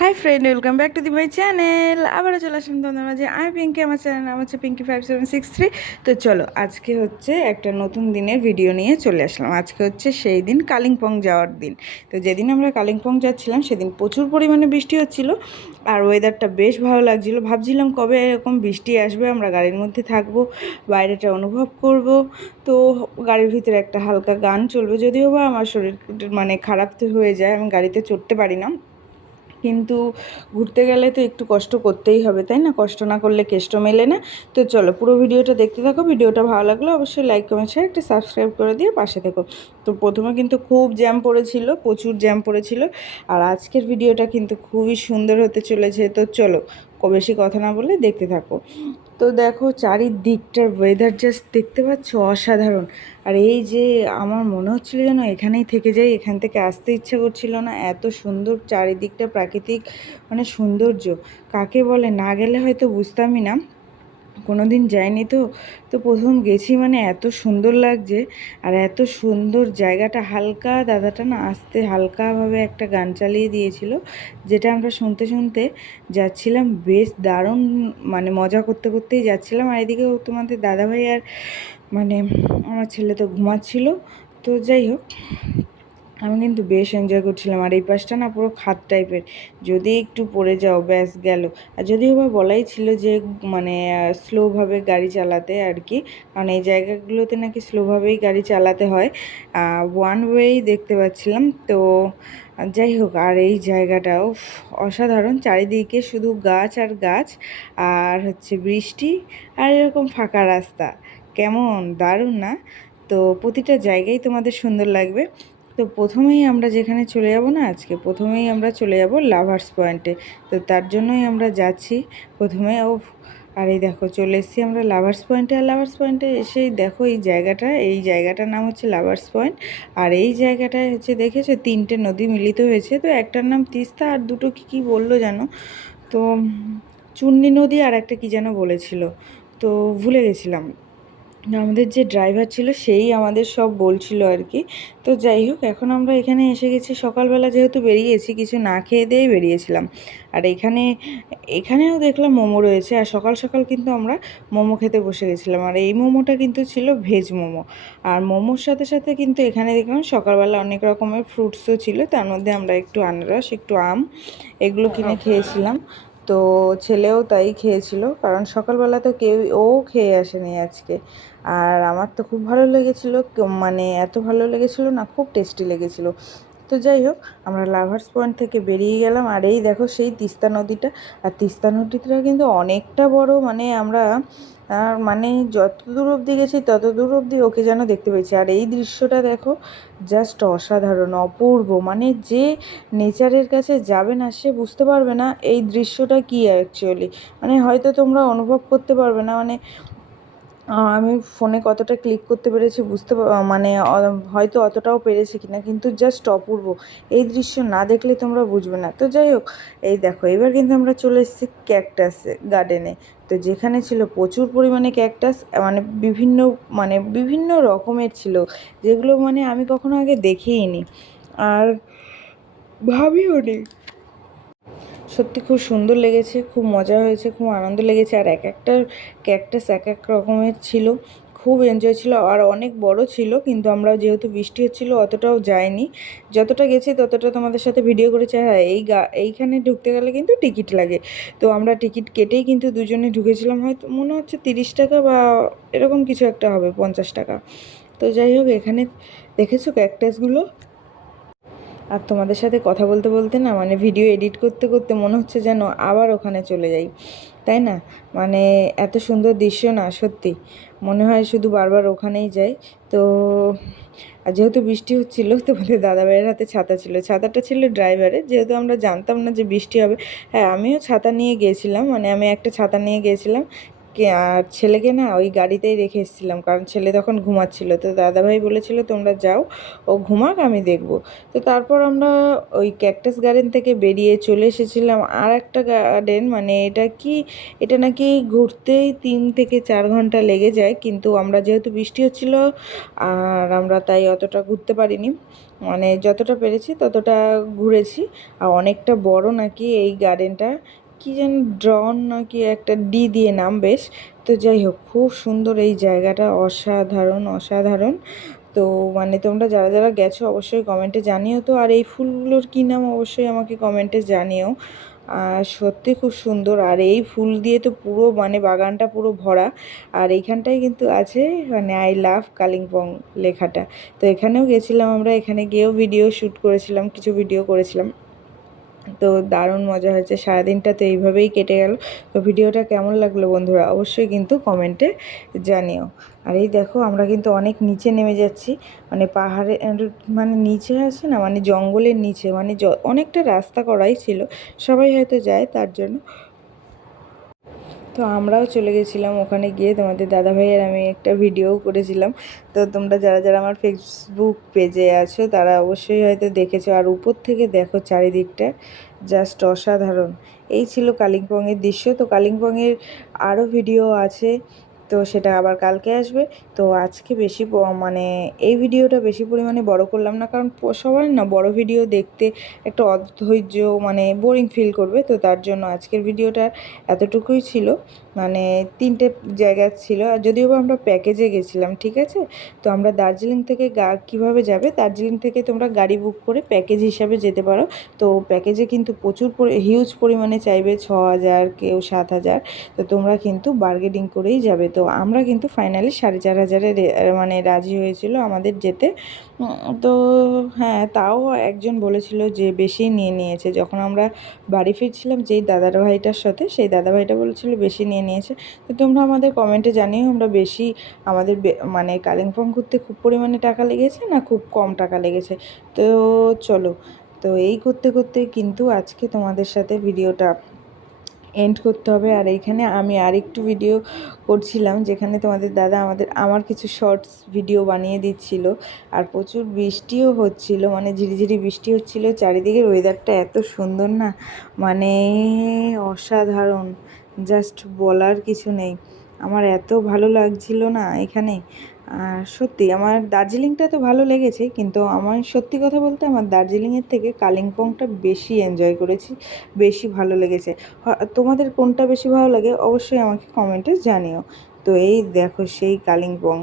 Hi friend, welcome back to the my channel. আবারও চলে আসলাম তোমাদের মাঝে। আমি পিঙ্কি, আমার চ্যানেল নাম হচ্ছে পিঙ্কি5763। তো চলো, আজকে হচ্ছে একটা নতুন দিনের ভিডিও নিয়ে চলে আসলাম। আজকে হচ্ছে সেই দিন, কালিম্পং যাওয়ার দিন। তো যেদিন আমরা কালিম্পং যাচ্ছিলাম সেদিন প্রচুর পরিমাণে বৃষ্টি হচ্ছিল, আর ওয়েদারটা বেশ ভালো লাগছিলো। ভাবছিলাম কবে এরকম বৃষ্টি আসবে, আমরা গাড়ির মধ্যে থাকবো, বাইরেটা অনুভব করব। তো গাড়ির ভিতরে একটা হালকা গান চলবে, যদিও বা আমার শরীর মানে খারাপ তো হয়ে যায়, আমি গাড়িতে চড়তে পারি না। কিন্তু ঘুরতে গেলে তো একটু কষ্ট করতেই হবে, তাই না? কষ্ট না করলে কেষ্ট মেলে না। তো চলো, পুরো ভিডিওটা দেখতে থাকো। ভিডিওটা ভালো লাগলে অবশ্যই লাইক, কমেন্ট, শেয়ার, একটা সাবস্ক্রাইব করে দিয়ে পাশে থেকো। তো প্রথমে কিন্তু খুব জ্যাম পড়েছিল, প্রচুর জ্যাম পড়েছিল। আর আজকের ভিডিওটা কিন্তু খুবই সুন্দর হতে চলেছে। তো চলো, বেশি কথা না বলে দেখতে থাকো। তো দেখো, চারিদিকটার ওয়েদার জাস্ট দেখতে পাচ্ছ, অসাধারণ। আর এই যে আমার মনে হচ্ছিল যেন এখানেই থেকে যাই, এখান থেকে আসতে ইচ্ছে করছিল না। এত সুন্দর চারিদিকটা, প্রাকৃতিক মানে সৌন্দর্য কাকে বলে, না গেলে হয়তো বুঝতামই না। কোনো দিন যাইনি তো। তো প্রথম গেছি, মানে এত সুন্দর লাগছে। আর এত সুন্দর জায়গাটা, হালকা দাদাটা না আসতে হালকাভাবে একটা গান চালিয়ে দিয়েছিল, যেটা আমরা শুনতে শুনতে যাচ্ছিলাম। বেশ দারুণ, মানে মজা করতে করতেই যাচ্ছিলাম। আর এদিকে তোমাদের দাদাভাই আর মানে আমার ছেলে তো ঘুমাচ্ছিল। তো যাই হোক, আমি কিন্তু বেশ এনজয় করছিলাম। আর এই পাশটা না পুরো খাদ টাইপের, যদি একটু পড়ে যাও ব্যাস গেল। আর যদিও বা বলাই ছিল যে মানে স্লোভাবে গাড়ি চালাতে আর কি, কারণ এই জায়গাগুলোতে নাকি স্লোভাবেই গাড়ি চালাতে হয়। ওয়ান ওয়েই দেখতে পাচ্ছিলাম। তো যাই হোক, আর এই জায়গাটাও অসাধারণ। চারিদিকে শুধু গাছ আর গাছ, আর হচ্ছে বৃষ্টি, আর এরকম ফাঁকা রাস্তা। কেমন দারুণ না? তো প্রতিটা জায়গায় তোমাদের সুন্দর লাগবে। তো প্রথমেই আমরা যেখানে চলে যাব না, আজকে প্রথমেই আমরা চলে যাব লাভার্স পয়েন্টে। তো তার জন্যই আমরা যাচ্ছি প্রথমে। আর এই দেখো, চলে এসেছি আমরা লাভার্স পয়েন্টে। আর লাভার্স পয়েন্টে এসেই দেখো এই জায়গাটার নাম হচ্ছে লাভার্স পয়েন্ট। আর এই জায়গাটায় হচ্ছে দেখেছো, 3টে নদী মিলিত হয়েছে। তো একটার নাম তিস্তা, আর দুটো কী বললো জানো তো, চুন্নি নদী, আর একটা কী যেন বলেছিল, তো ভুলে গেছিলাম। আমাদের যে ড্রাইভার ছিল সেই আমাদের সব বলছিল আর কি। তো যাই হোক, এখন আমরা এখানে এসে গেছি। সকালবেলা যেহেতু বেরিয়েছি, কিছু না খেয়ে দিয়েই বেরিয়েছিলাম। আর এখানেও দেখলাম মোমো রয়েছে। আর সকাল সকাল কিন্তু আমরা মোমো খেতে বসে গেছিলাম। আর এই মোমোটা কিন্তু ছিল ভেজ মোমো। আর মোমোর সাথে সাথে কিন্তু এখানে দেখলাম সকালবেলা অনেক রকমের ফ্রুটসও ছিল। তার মধ্যে আমরা একটু আনারস, একটু আম, এগুলো কিনে খেয়েছিলাম। তো ছেলেও তাই খেয়েছিল, কারণ সকালবেলা তো ও খেয়ে আসেনি আজকে। আর আমার তো খুব ভালো লেগেছিলো, মানে এত ভালো লেগেছিলো না, খুব টেস্টি লেগেছিলো। তো যাই হোক, আমরা লাভার্স পয়েন্ট থেকে বেরিয়ে গেলাম। আর এই দেখো সেই তিস্তা নদীটা। আর তিস্তা নদীটা কিন্তু অনেকটা বড়, মানে আমরা মানে যত দূর অবধি গেছি তত দূর অবধি ওকে যেন দেখতে পেয়েছি। আর এই দৃশ্যটা দেখো, জাস্ট অসাধারণ, অপূর্ব। মানে যে নেচারের কাছে যাবে না সে বুঝতে পারবে না এই দৃশ্যটা কী অ্যাকচুয়ালি। মানে হয়তো তোমরা অনুভব করতে পারবে না, মানে আমি ফোনে কতটা ক্লিক করতে পেরেছি মানে হয়তো অতটাও পেরেছি কিনা, কিন্তু জাস্ট অপূর্ব। এই দৃশ্য না দেখলে তোমরা বুঝবে না। তো যাই হোক, এই দেখো এবার কিন্তু আমরা চলে এসেছি ক্যাকটাস গার্ডেনে। তো যেখানে ছিল প্রচুর পরিমাণে ক্যাকটাস, মানে বিভিন্ন রকমের ছিল, যেগুলো মানে আমি কখনো আগে দেখিইনি আর ভাবিও নি। সত্যি খুব সুন্দর লেগেছে, খুব মজা হয়েছে, খুব আনন্দ লেগেছে। আর এক একটা ক্যাকটাস এক এক রকমের ছিল, খুব এনজয় ছিল। আর অনেক বড় ছিল, কিন্তু আমরা যেহেতু বৃষ্টি হচ্ছিল অতটাও যাইনি। যতটা গেছি ততটা তোমাদের সাথে ভিডিও করেছি। হ্যাঁ, এইখানে ঢুকতে গেলে কিন্তু টিকিট লাগে। তো আমরা টিকিট কেটেই কিন্তু দুজনে ঢুকেছিলাম। হয়তো মনে হচ্ছে 30 টাকা বা এরকম কিছু একটা হবে, 50 টাকা। তো যাই হোক, এখানে দেখেছো ক্যাকটাসগুলো। আর তোমাদের সাথে কথা বলতে বলতে না, মানে ভিডিও এডিট করতে করতে মনে হচ্ছে যেন আবার ওখানে চলে যাই, তাই না? মানে এত সুন্দর দৃশ্য না, সত্যি মনে হয় শুধু বারবার ওখানেই যাই। তো আর যেহেতু বৃষ্টি হচ্ছিল, তোমাদের দাদাভাইয়ের হাতে ছাতা ছিল, ছাতাটা ছিল ড্রাইভারের, যেহেতু আমরা জানতাম না যে বৃষ্টি হবে। হ্যাঁ, আমিও ছাতা নিয়ে গিয়েছিলাম, মানে আমি একটা ছাতা নিয়ে গিয়েছিলাম, আর ছেলেকে না ওই গাড়িতেই রেখে এসেছিলাম, কারণ ছেলে তখন ঘুমাচ্ছিল। তো দাদাভাই বলেছিল তোমরা যাও, ও ঘুমাক, আমি দেখবো। তো তারপর আমরা ওই ক্যাকটাস গার্ডেন থেকে বেরিয়ে চলে এসেছিলাম আর একটা গার্ডেন, মানে এটা কি, এটা নাকি ঘুরতেই 3 থেকে 4 ঘন্টা লেগে যায়, কিন্তু আমরা যেহেতু বৃষ্টি হচ্ছিল আর আমরা তাই অতটা ঘুরতে পারিনি, মানে যতটা পেরেছি ততটা ঘুরেছি। আর অনেকটা বড় নাকি এই গার্ডেনটা, কি যেন ড্রন নাকি একটা ডি দিয়ে নাম বেশ। তো যাই হোক, খুব সুন্দর এই জায়গাটা, অসাধারণ অসাধারণ। তো মানে তোমরা যারা যারা গেছো অবশ্যই কমেন্টে জানিও তো, আর এই ফুলগুলোর কী নাম অবশ্যই আমাকে কমেন্টে জানিও। আর সত্যি খুব সুন্দর, আর এই ফুল দিয়ে তো পুরো মানে বাগানটা পুরো ভরা। আর এইখানটায় কিন্তু আছে মানে আই লাভ কালিম্পং লেখাটা। তো এখানেও গেছিলাম আমরা, এখানে গিয়েও ভিডিও শ্যুট করেছিলাম, কিছু ভিডিও করেছিলাম। তো দারুণ মজা হয়েছে, সারাদিনটা তো এইভাবেই কেটে গেল। তো ভিডিওটা কেমন লাগলো বন্ধুরা অবশ্যই কিন্তু কমেন্টে জানিও। আর এই দেখো আমরা কিন্তু অনেক নিচে নেমে যাচ্ছি, মানে পাহাড়ে মানে নিচে আছে না, মানে জঙ্গলের নিচে, মানে অনেকটা রাস্তা করাই ছিল, সবাই হয়তো যায় তার জন্য। তো আমরাও চলে গেছিলাম ওখানে, গিয়ে তোমাদের দাদাভাইয়ের আমি একটা ভিডিও করেছিলাম। তো তোমরা যারা যারা আমার ফেসবুক পেজে আছো তারা অবশ্যই হয়তো দেখেছো। আর উপর থেকে দেখো চারিদিকটা, জাস্ট অসাধারণ। এই ছিল কালিম্পংয়ের দৃশ্য। তো কালিম্পংয়ের আরও ভিডিও আছে, তো সেটা আবার কালকে আসবে। তো আজকে বেশি মানে এই ভিডিওটা বেশি পরিমাণে বড় করলাম না, কারণ সবাই না বড় ভিডিও দেখতে একটা অধৈর্য, মানে বোরিং ফিল করবে। তো তার জন্য আজকের ভিডিওটা এতটুকুই ছিল, মানে 3টে জায়গা ছিল। আর যদিও বা আমরা প্যাকেজে গেছিলাম, ঠিক আছে। তো আমরা দার্জিলিং থেকে কীভাবে যাবে, দার্জিলিং থেকে তোমরা গাড়ি বুক করে প্যাকেজ হিসাবে যেতে পারো। তো প্যাকেজে কিন্তু প্রচুর হিউজ পরিমাণে চাইবে, 6,000, কেউ 7,000। তো তোমরা কিন্তু বার্গেনিং করেই যাবে। তো আমরা কিন্তু ফাইনালি 4,500-এ মানে রাজি হয়েছিল আমাদের যেতে। তো হ্যাঁ, তাও একজন বলেছিল যে বেশি নিয়ে নিয়েছে। যখন আমরা বাড়ি ফিরছিলাম যেই দাদার ভাইটার সাথে, সেই দাদা ভাইটা বলেছিল বেশি নিয়ে নিয়েছে। তো তোমরা আমাদের কমেন্টে জানিও আমরা বেশি, আমাদের মানে কালিম্পং ঘুরতে খুব পরিমাণে টাকা লেগেছে না খুব কম টাকা লেগেছে। তো চলো, তো এই করতে করতে কিন্তু আজকে তোমাদের সাথে ভিডিওটা এন্ড করতে হবে। আর এইখানে আমি আরেকটু ভিডিও করছিলাম, যেখানে তোমাদের দাদা আমার কিছু শর্টস ভিডিও বানিয়ে দিচ্ছিল। আর প্রচুর বৃষ্টিও হচ্ছিল, মানে ঝিরিঝিরি বৃষ্টি হচ্ছিল। চারিদিকের ওয়েদারটা এত সুন্দর না, মানে অসাধারণ, জাস্ট বলার কিছু নেই। আমার এত ভালো লাগছিল না এখানে। আর সত্যি আমার দার্জিলিংটা তো ভালো লেগেছে, কিন্তু আমার সত্যি কথা বলতে আমার দার্জিলিংয়ের থেকে কালিম্পংটা বেশি এনজয় করেছি, বেশি ভালো লেগেছে। তোমাদের কোনটা বেশি ভালো লাগে অবশ্যই আমাকে কমেন্টে জানিও। তো এই দেখো সেই কালিম্পং,